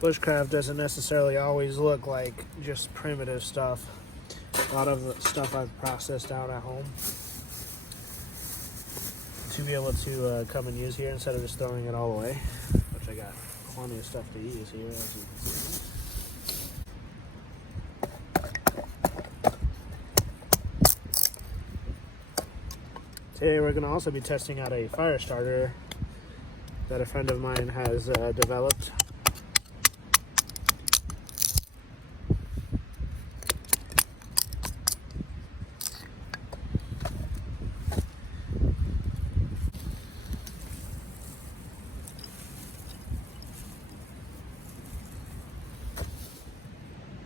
Bushcraft doesn't necessarily always look like just primitive stuff. A lot of the stuff I've processed out at home to be able to come and use here instead of just throwing it all away, which I got plenty of stuff to use here, as you can see. Today we're going to also be testing out a fire starter that a friend of mine has developed.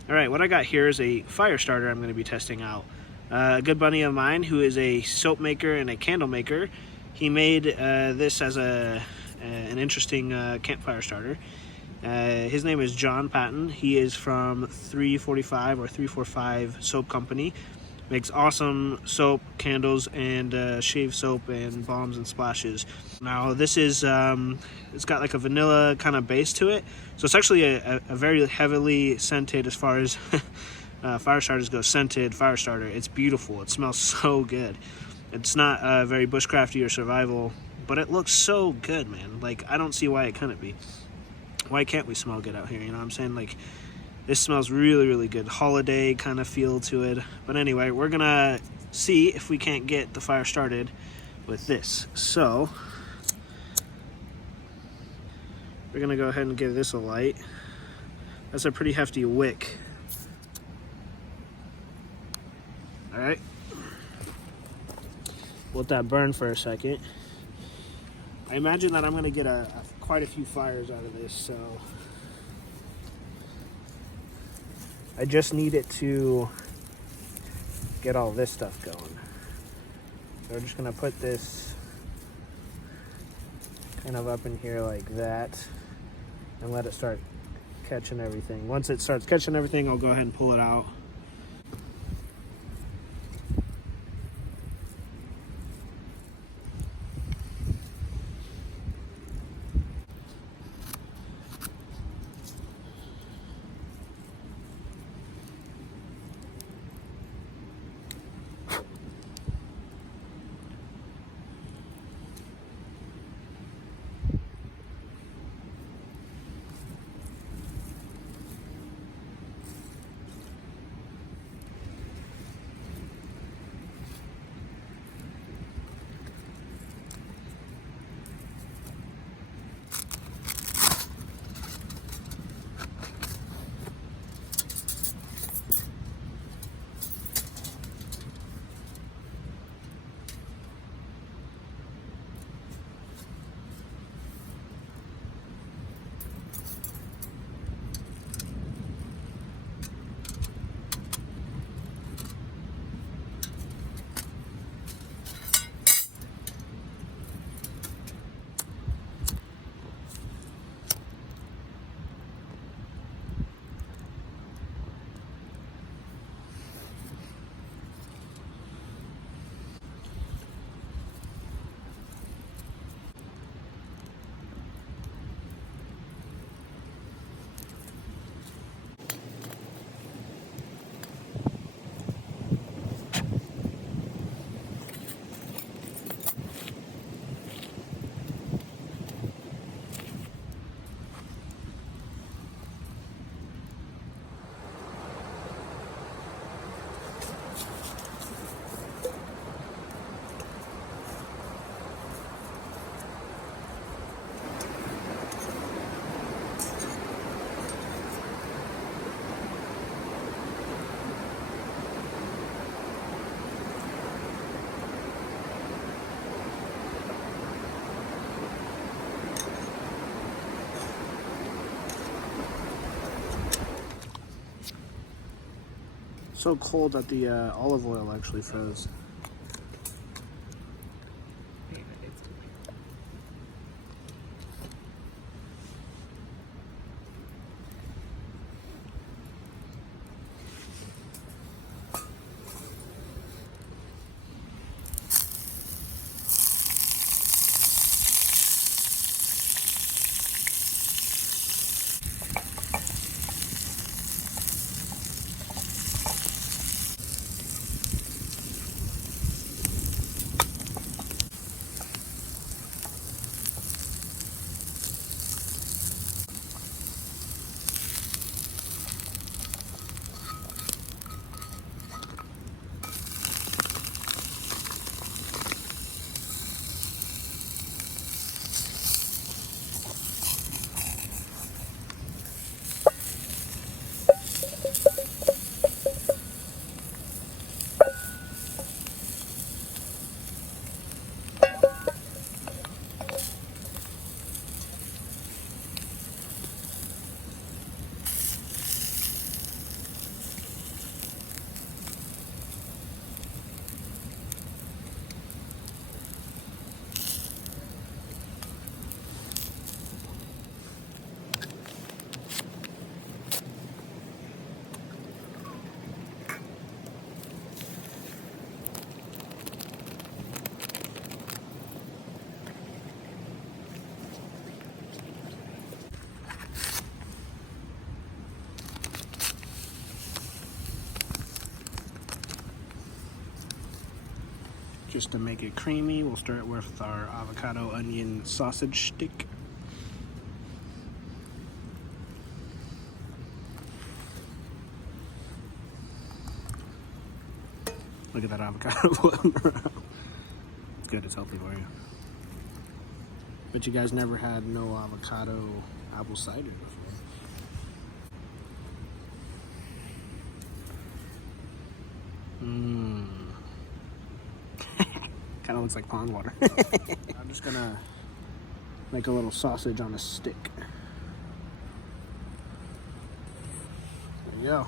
Alright, what I got here is a fire starter I'm going to be testing out. A good buddy of mine who is a soap maker and a candle maker, he made this as an interesting campfire starter. His name is John Patton. He is from 345 or 345 Soap Company. Makes awesome soap, candles, and shave soap and balms and splashes. Now this is, it's got like a vanilla kind of base to it. So it's actually a very heavily scented, as far as fire starters go, scented fire starter. It's beautiful. It smells so good. It's not very bushcrafty or survival, but it looks so good, man. Like, I don't see why it couldn't be. Why can't we smell good out here? You know what I'm saying? Like, this smells really, really good. Holiday kind of feel to it. But anyway, we're gonna see if we can't get the fire started with this. So we're gonna go ahead and give this a light. That's a pretty hefty wick. All right. Let that burn for a second. I imagine that I'm gonna get quite a few fires out of this, so I just need it to get all this stuff going. So we're just gonna put this kind of up in here like that and let it start catching everything. Once it starts catching everything, I'll go ahead and pull it out. So cold that the olive oil actually froze. just to make it creamy, we'll start with our avocado onion sausage stick. Look at that avocado floating around. It's good, it's healthy for you. But you guys never had no avocado apple cider before. Mmm. Kind of looks like pond water. I'm just gonna make a little sausage on a stick. There you go.